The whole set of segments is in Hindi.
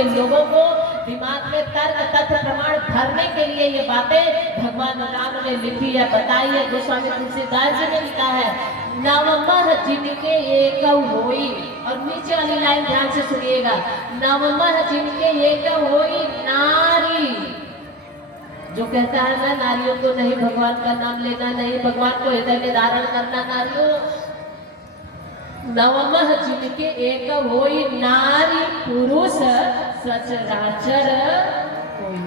के लोगों को दिमाग में तर्क तथ्य प्रमाण भरने के लिए ये बातें भगवान राम ने लिखी है, बताई है। गोस्वामी तुलसीदास जी ने लिखा है, नवमः जिनके एक होई, और नीचे वाली लाइन ध्यान से सुनिएगा, नवमः जिनके एक होई नारी। जो कहता है ना नारियों को नहीं भगवान का नाम लेना, नहीं भगवान को हृदय में धारण करना, नारियों नवमः जिनके एक होई नारी पुरुष सचराचर कोई।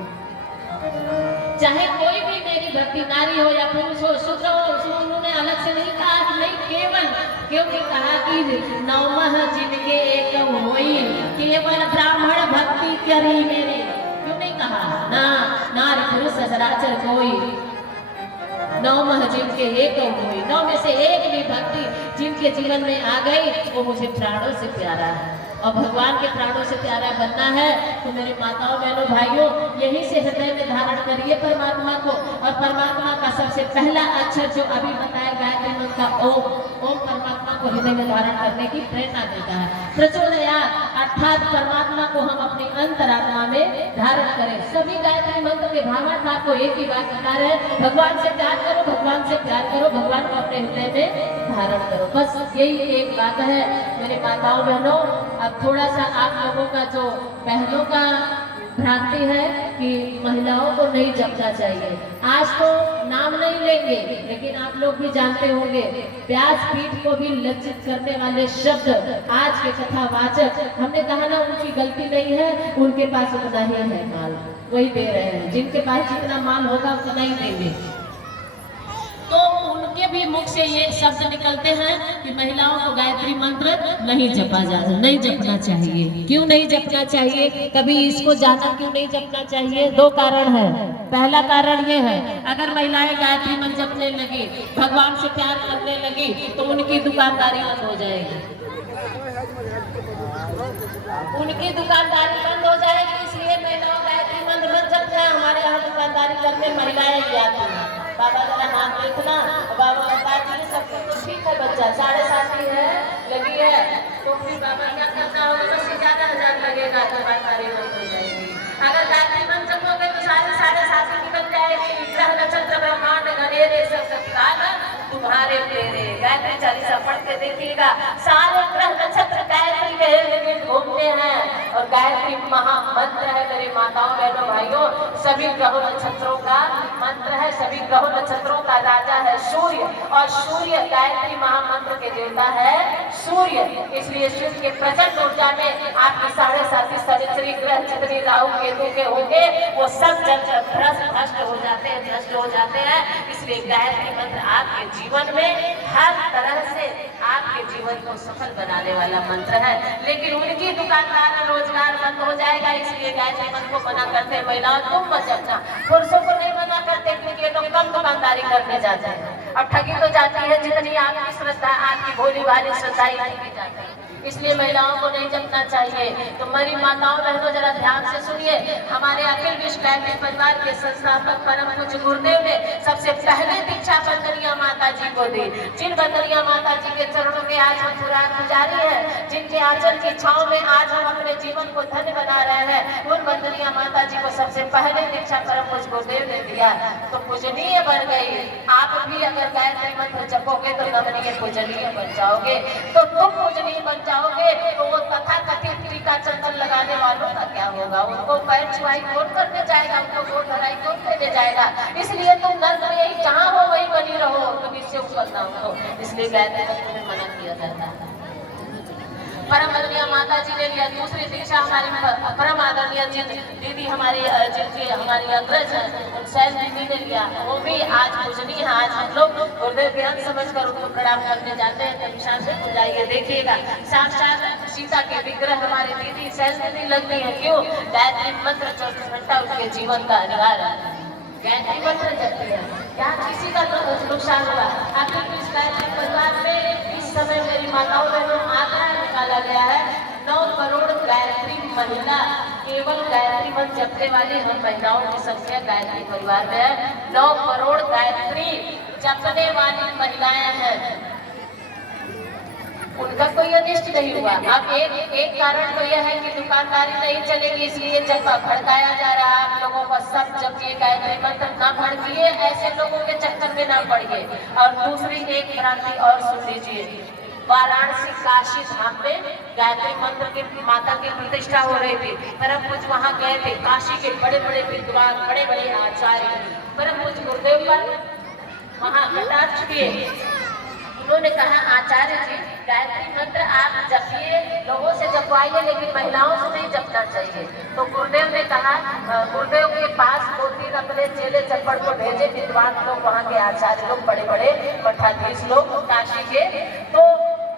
चाहे कोई भी मेरी भक्ति नारी हो या पुरुष हो, शूद्र हो, उन्होंने अलग से नहीं कहा कि नहीं, केवल क्योंकि कहा कि नवमः जिनके एक होई, केवल ब्राह्मण भक्ति करी मेरे, क्यों नहीं कहा ना नारी पुरुष सचराचर कोई। नवमः जिनके एक हुई, नौ में से एक भी भक्ति जिनके जीवन में आ गई वो मुझे प्राणों से प्यारा है। और भगवान के प्राणों से प्यारा बनना है तो मेरे माताओं बहनों भाइयों यही से हृदय में धारण करिए परमात्मा को। और परमात्मा का सबसे पहला अक्षर जो अभी बताया गायत्री मंत्र का ओम, ओम परमात्मा को हृदय में धारण करने की प्रेरणा देता है। प्रचोदयात् अर्थात परमात्मा को हम अपनी अंतरात्मा में धारण करें। सभी गायत्री मंत्र के भावार्थ आपको एक ही बात बता रहे हैं, भगवान से प्यार करो, भगवान से प्यार करो, भगवान को अपने हृदय में धारण करो, बस यही एक बात है मेरे माताओं बहनों। अब थोड़ा सा आप लोगों का जो बहनों का भ्रांति है कि महिलाओं को नहीं जपना चाहिए। आज तो नाम नहीं लेंगे लेकिन आप लोग भी जानते होंगे व्यासपीठ को भी लज्जित करने वाले शब्द आज के कथावाचक, हमने कहा ना उनकी गलती नहीं है, उनके पास उतना ही है माल, वही दे रहे हैं। जिनके पास जितना माल होगा उतना ही देंगे। तो उनके भी मुख से ये शब्द निकलते हैं कि महिलाओं को गायत्री मंत्र नहीं जपना चाहिए। क्यों नहीं जपना चाहिए? कभी इसको जाना क्यों नहीं जपना चाहिए? दो कारण है। पहला कारण ये है, अगर महिलाएं गायत्री मंत्र जपने लगी, भगवान से प्यार करने लगी तो उनकी दुकानदारी बंद हो जाएगी, उनकी दुकानदारी बंद हो जाएगी। इसलिए महिलाओं गायत्री मंत्र मत जपना। हमारे यहाँ दुकानदारी करने महिलाएं ही आती हैं। बाबा जरा हाथ देखना, बाबा बता दीजिए सब कुछ ठीक है, बच्चा 7:30 है लगी है तो फिर बाबा क्या करना होगा, बस 11,000 लगेगा, दुकानदारी बंद हो जाएगी। अगर गायत्री मंत्र जपोगे तो 7:30 निकल जाएगी। ग्रह नक्षत्र ब्रह्मांड घनेरे सब काल तुम्हारे प्रेरे। गायत्री चालीसा पढ़ के देखिएगा, सारे ग्रह नक्षत्र गायत्री के घूमते हैं और गायत्री महामंत्र है मेरे माताओं बहनों भाइयों। सभी ग्रह नक्षत्रों का मंत्र है, सभी ग्रह नक्षत्रों का राजा है सूर्य, और सूर्य गायत्री महामंत्र के देवता है सूर्य। इसलिए सूर्य के प्रचंड ऊर्जा में आपकी 7:30 सवित्री ग्रह जितने राहु केतु के होंगे वो सब भ्रष्ट हो जाते हैं, नष्ट हो जाते हैं। इसलिए गायत्री मंत्र आपके जीवन में हर तरह से आपके जीवन को सफल बनाने वाला मंत्र है। लेकिन उनकी दुकानदार रोजगार बंद हो जाएगा, इसलिए गायत्री मंत्र को मना करते हैं महिलाओं तुम मत जपना। पुरुषों को नहीं मना करते क्योंकि तो कम दुकानदारी करने जाते हैं। अब ठगी तो जाती है जितनी आपकी श्रद्धा, आपकी भोली भाली श्रद्धा ही ठगी जाती है, इसलिए महिलाओं को नहीं जपना चाहिए। तो मेरी माताओं बहनों जरा ध्यान से सुनिए, हमारे अखिल विश्व गायत्री परिवार के संस्थापक परम पूज्य गुरुदेव ने सबसे पहले दीक्षा बंदनिया माता जी को दी। जिन बंदनिया माता जी के चरणों में आज हम पुजारी है, जिनके आंचल की छांव में आज हम अपने जीवन को धन्य बना रहे हैं, उन बंदनिया माता जी को सबसे पहले दीक्षा परम पूज्य गुरुदेव ने दिया तो पूजनीय बन गई। आप भी अगर गायत्री मंत्र जपोगे तो नमनीय पूजनीय बन जाओगे। तो तुम पूजनीय बन जाओगे तो वो तथा कथित टीका चंदन लगाने वालों का क्या होगा? उनको पैर छुआई कौन करने जाएगा? उनको गोद धराई कौन देने जाएगा? इसलिए तुम नर्क में यही जहाँ हो वही बनी रहो, तुम इससे ऊपर ना हो। इसलिए गायत्री मंत्र में मना किया जाता है। परम आदरणीय माता जी ने लिया दूसरी दीक्षा, हमारी परम आदरणीय दीदी हमारी जिनकी हमारी अग्रज है शैल दीदी ने लिया, वो भी आज पूजनीय है। आज हम लोग गुरुदेव के अंत समझकर उनको प्रणाम करने जाते हैं। तो शाम से बुलाइए, देखिएगा साक्षात सीता के विग्रह हमारी दीदी शैल दीदी लगती है। क्यों? गायत्री मंत्र 24 घंटा उनके जीवन का अनिवार्य है। गायत्री मंत्र जपती है, क्या किसी का नुकसान हुआ? आपके इस गायत्री परिवार में इस समय मेरी माताओं बहनों आंकड़ा निकाला गया है 9 करोड़ गायत्री महिला, केवल गायत्री मंत्र जपने वाली हम महिलाओं की संख्या गायत्री परिवार में है 9 करोड़ गायत्री जपने वाली महिलाएं हैं। उनका कोई अनिष्ट नहीं हुआ। अब एक कारण तो यह है कि दुकानदारी नहीं चलेगी, इसलिए जब भड़काया जा रहा है आप लोगों को, सब जब ये गायत्री मंत्र ना भड़किए, ऐसे लोगों के चक्कर में ना पड़िए। और दूसरी एक भ्रांति और सुन लीजिए, वाराणसी काशी धाम में गायत्री मंत्र की माता की प्रतिष्ठा हो रही थी। परम पूज्य वहां गए थे, काशी के बड़े बड़े विद्वान, बड़े बड़े आचार्य परम पूज्य गुरुदेव पर वहां कटाक्ष किए। उन्होंने कहा, आचार्य जी गायत्री मंत्र आप जपिए, लोगों से जपवाइए, लेकिन महिलाओं से नहीं जपना चाहिए। तो गुरुदेव ने कहा, गुरुदेव के पास 2-3 अपने चेले चप्पड़ को भेजे, विद्वान लोग, वहाँ के आचार्य लोग, बड़े बड़े मठाधीश लोग काशी के। तो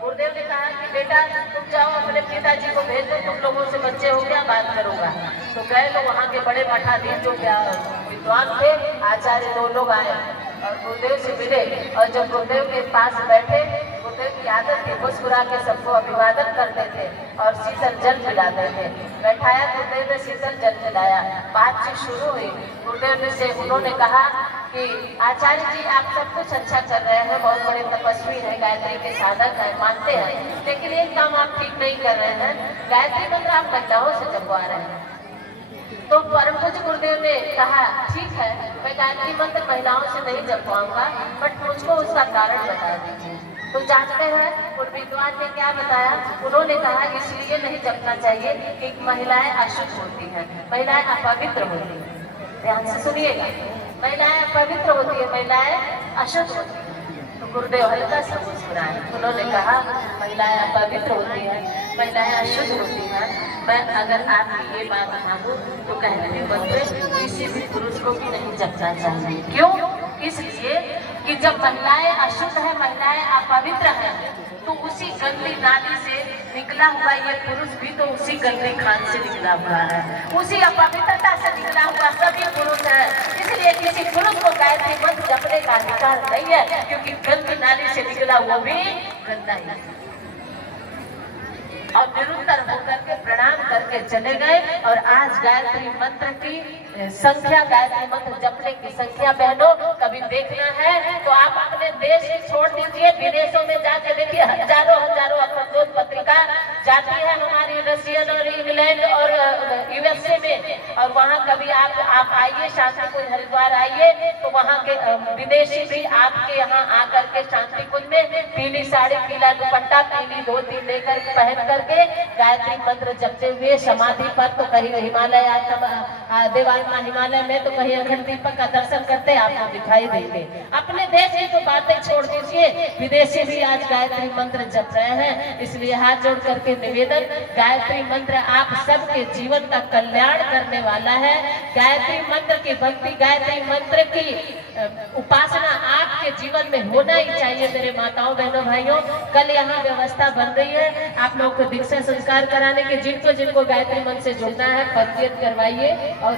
गुरुदेव ने कहा कि बेटा तुम जाओ अपने पिताजी को भेज दो, तुम लोगों से बच्चे हो क्या बात करूंगा। तो गए लोग, वहाँ के बड़े मठाधीश जो विद्वान थे आचार्य, 2 लोग आए और गुरुदेव से मिले। और जब गुरुदेव के पास बैठे, गुरुदेव की आदत थी मुस्कुरा के सबको अभिवादन करते थे और शीतल जल पिलाते थे। बैठाया, गुरुदेव ने शीतल जल पिलाया, बातचीत शुरू हुई। गुरुदेव ने से उन्होंने कहा कि आचार्य जी आप सब कुछ अच्छा कर रहे हैं, बहुत बड़े तपस्वी हैं, गायत्री के साधक हैं, मानते हैं, लेकिन एक काम आप ठीक नहीं कर रहे हैं, गायत्री मंत्र आप महिलाओं से जपवा रहे हैं। तो परम पूज्य गुरुदेव ने कहा, ठीक है मैं गायत्री मंत्र महिलाओं से नहीं जपवाऊंगा, बट मुझको उसका कारण बता दीजिए। तो जानते हैं उन विद्वान ने क्या बताया? उन्होंने कहा इसलिए नहीं जपना चाहिए कि महिलाएं अशुद्ध होती हैं, महिलाएं अपवित्र होती हैं। ध्यान से सुनिएगा, महिलाएं अपवित्र होती है, महिलाएं अशुद्ध होती है। तो गुरुदेव हल्का सा मुस्कुराए, उन्होंने कहा महिलाएं अपवित्र होती हैं, महिलाएं अशुद्ध होती हैं। मैं अगर आपकी ये बात मानूं तो गायत्री मंत्र किसी भी पुरुष को भी नहीं जपना चाहिए। क्यों? इसलिए कि जब महिलाएं अशुद्ध है, महिलाएं अपवित्र है, तो उसी गंदी नाली से निकला हुआ ये पुरुष भी तो उसी गंदी खान से निकला हुआ है, उसी अपवित्रता से निकला हुआ सभी पुरुष है। इसलिए किसी पुरुष को गायत्री मंत्र जपने का अधिकार नहीं है, क्योंकि गंदी नाली से निकला हुआ भी गंदा ही है। और निरंतर होकर के प्रणाम करके चले गए। और आज गायत्री मंत्र की संख्या, गायत्री मंत्र जपने की संख्या बहनों कभी देखना है तो आप अपने देश छोड़ दीजिए, विदेशों में जाके देखिए, हजारों हजारों अखबार पत्रिका जाती है हमारी रशियन और इंग्लैंड और यूएसए में। और वहाँ कभी आप आइए, शांति कुंज हरिद्वार आइए, तो वहाँ के विदेशी भी आपके यहाँ आकर के शांति कुंज में पीली साड़ी, पीला दुपट्टा, पीली धोती लेकर पहन करके गायत्री मंत्र जपते हुए समाधि पर, तो कहीं हिमालय देवालमा हिमालय में, तो कहीं अखंड दीपक का दर्शन करते आपको दिखाई देंगे। अपने देश की तो बातें छोड़ दीजिए, विदेशी भी आज गायत्री मंत्र जप रहे हैं। इसलिए हाथ जोड़ करके निवेदन, गायत्री मंत्र आप सबके जीवन का कल्याण करने वाला है। गायत्री मंत्र की भक्ति, गायत्री मंत्र की उपासना आपके जीवन में होना ही चाहिए। मेरे माताओं, बहनों, भाइयों, कल यहाँ व्यवस्था बन रही है आप लोग को दीक्षा संस्कार कराने के। जिनको गायत्री मंत्र से जुड़ना है पंजीयन करवाइए और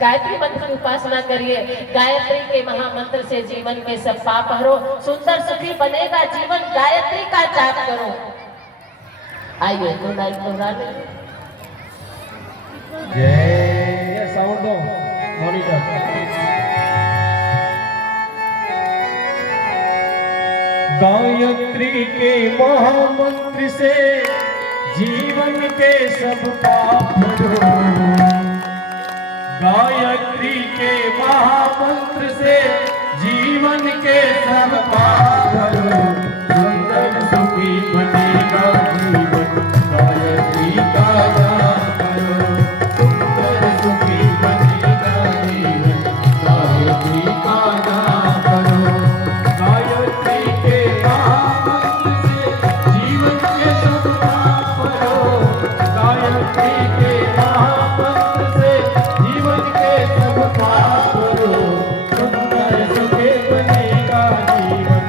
गायत्री मंत्र की उपासना करिए। गायत्री के महामंत्र से जीवन के सब पाप हरो, सुंदर सुखी बनेगा जीवन, गायत्री का जाप करो। आइए तो जय साउंड दो मॉनिटर। गायत्री के महामंत्र से जीवन के सब पाप हरो, गायत्री के महामंत्र से जीवन के सब पाप हरो, सुंदर सुखी बनेगा जीवन, गायत्री का जाप करो, सुंदर सुखी बनेगा जीवन, गायत्री का जाप करो। गायत्री के महामंत्र से जीवन के सब पाप हरो, गायत्री के महामंत्र से जीवन के सब पाप हरो, सुंदर सुखी बनेगा जीवन,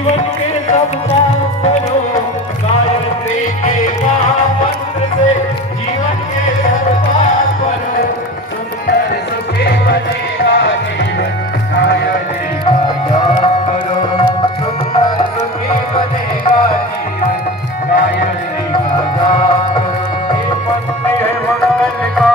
जीवन के सब काम करो, गायत्री के महामंत्र से जीवन के सब काम करो, सुंदर सुखी बनेगा जीवन, गायत्री का जाप करो, सुंदर सुखी बनेगा जीवन, गायत्री का जाप करो। ये मंत्र है मंगल का